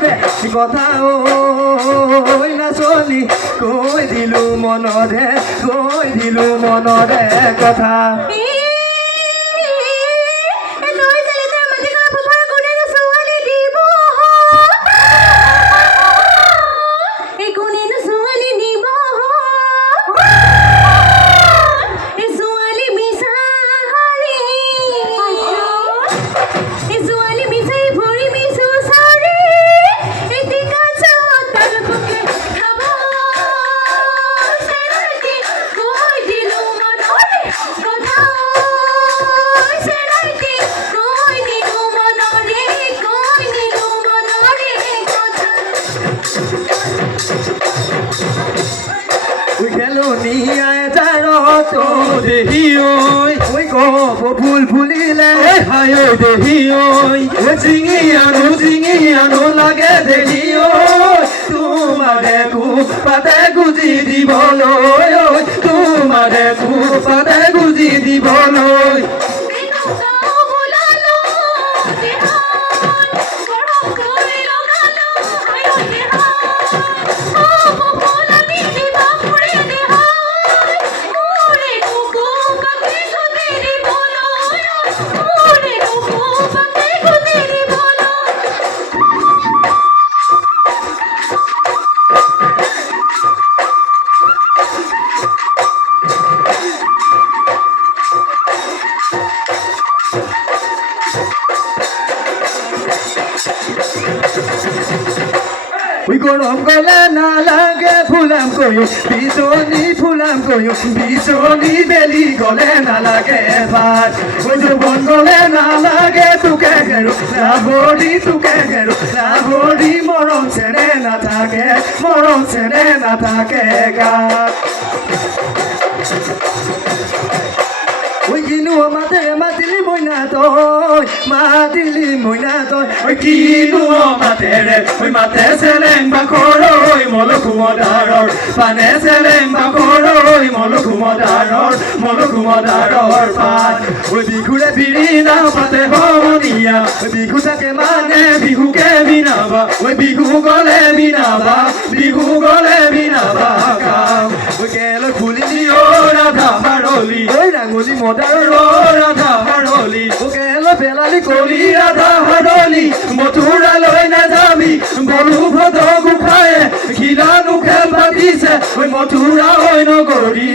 বে কথা ঐ নাচনী কৈ দিলো মনৰে কথা নিয়ায় যাৰত দেহি ঐ গপ ফুল ফুলিলে হায় দেহি ঐ চিঙি আনো লাগে দেহি তোমাৰে পাতে গুজি দিবলৈ তোমাৰে পাতে গুজি দিবলৈ গরম গলে না লাগে ফুলাম কয়ো বিজনী ফুলাম কয়ো বিজনী বেলি গলে না লাগে ভাত ওই যৌবন গলে না লাগে তোকে ঘেরো লাভরি মরম ছেড়ে না থাকে গাত ওই কিনু মাতিলি মইনা তই ওই কিনু মাতেরে ওই মাতে সেলেং বাখর ওই মলকুমদারর পানে সেলেং বাখর ওই মলকুমদারর পান ওই বিহুরে বিড়ি না পাতে হনিয়া ওই বিহু থাকে মানে বিহুকে বিনাবা ওই বিহু গলে বিনাবা কাম ওই গেল ফুলি দিও রাধা হারলি ওই রাঙলি মদার রাধা হারলি ও গেল বেলালি কলি রাধা হারলি মথুরা লই না যাবি বলু ভদ গুখায় খিলানু খেল পাতিছে ওই মথুরা ওই নগরী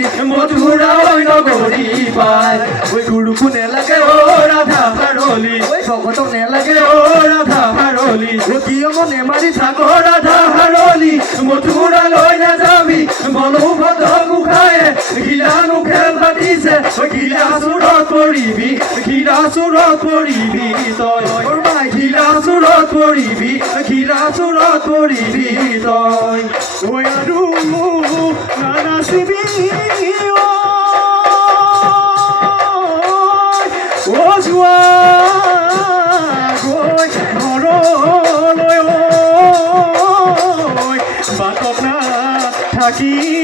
পায় ওই গুরুকু নেলাগে ও রাধা হারলি ওই ভগত নেলাগে ও রাধা হারলি ও কিয় মনে মারি থাকো রাধা হারলি মথুরা লই না যাবি বলু ভদ গুখায় খিলানু খেল পাতিছে ওই খিলা সুরত পড়িবি তই ওর মাই খিলা সুরত পড়িবি তই ওই আৰু নানাচিবি ও যোৱা গৈ ঘৰলৈ বাটত নাথাকিবি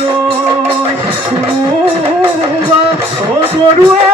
ৰৈ কোনোবা অতৰুৱে